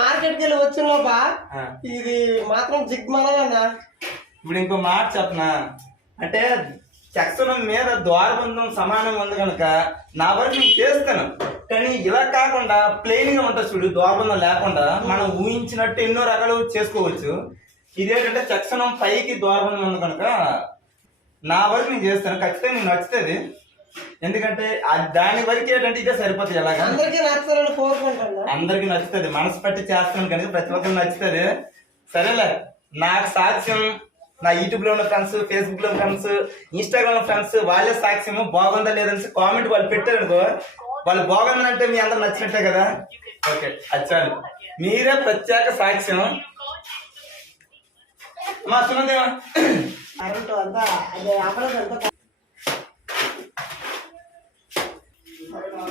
మార్కెట్కి వెళ్ళి వచ్చిన లోప. ఇది మాత్రం జిగ్మనగా ఇప్పుడు ఇంకో మాట చెప్పనా? అంటే చక్షణం మీద ద్వారబంధం సమానంగా ఉంది కనుక నా వరకు నేను చేస్తాను. కానీ ఇలా కాకుండా ప్లెయిన్గా ఉంటుంది చూడు ద్వారబంధం లేకుండా మనం ఊహించినట్టు ఎన్నో రకాలు చేసుకోవచ్చు. ఇదేంటంటే చక్షణం పైకి ద్వారబంధం ఉంది కనుక నా వరకు నేను చేస్తాను. ఖచ్చితంగా నీకు నచ్చుతుంది. ఎందుకంటే దాని వరకు ఏంటంటే ఇదే సరిపోతుంది ఎలాగా? అందరికీ నచ్చాలని కోరుకుంటున్నా. అందరికి నచ్చుతుంది. మనసు పట్టి చేస్తాను కనుక ప్రతి ఒక్కరికి నచ్చుతుంది. సరేలే. నాకు సాక్ష్యం నా యూట్యూబ్లో ఉన్న ఫ్రెండ్స్ ఫేస్బుక్లో ఫ్రెండ్స్ ఇన్స్టాగ్రామ్లో ఫ్రెండ్స్ వాళ్ళే సాక్ష్యం బాగుందా లేదని కామెంట్ వాళ్ళు పెట్టారు అనుకో వాళ్ళు బాగుందంటే మీ అందరు నచ్చినట్టే కదా? ఓకే అది చాలు. మీరే ప్రత్యేక సాక్ష్యం. మా సున్నదేవా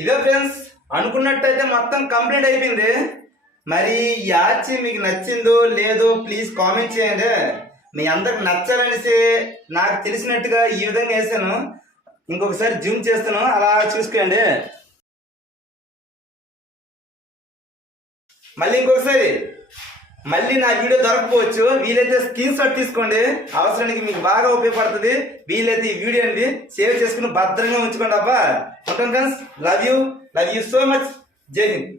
ఇదే ఫ్రెండ్స్ అనుకున్నట్టయితే మొత్తం కంప్లీట్ అయిపోయింది. మరి ఈ ఆర్చి మీకు నచ్చిందో లేదో ప్లీజ్ కామెంట్ చేయండి. మీ అందరికి నచ్చాలనేసి నాకు తెలిసినట్టుగా ఈ విధంగా వేసాను. ఇంకొకసారి జిమ్ చేస్తాను అలా చూసుకోండి. మళ్ళీ ఇంకొకసారి మళ్ళీ నా వీడియో దొరకపోవచ్చు. వీలైతే స్క్రీన్ షాట్ తీసుకోండి. అవసరానికి మీకు బాగా ఉపయోగపడుతుంది. వీలైతే ఈ వీడియో అనేది సేవ్ చేసుకుని భద్రంగా ఉంచుకోండి అబ్బా. ఉంటాను friends love you love you so much Jai Hind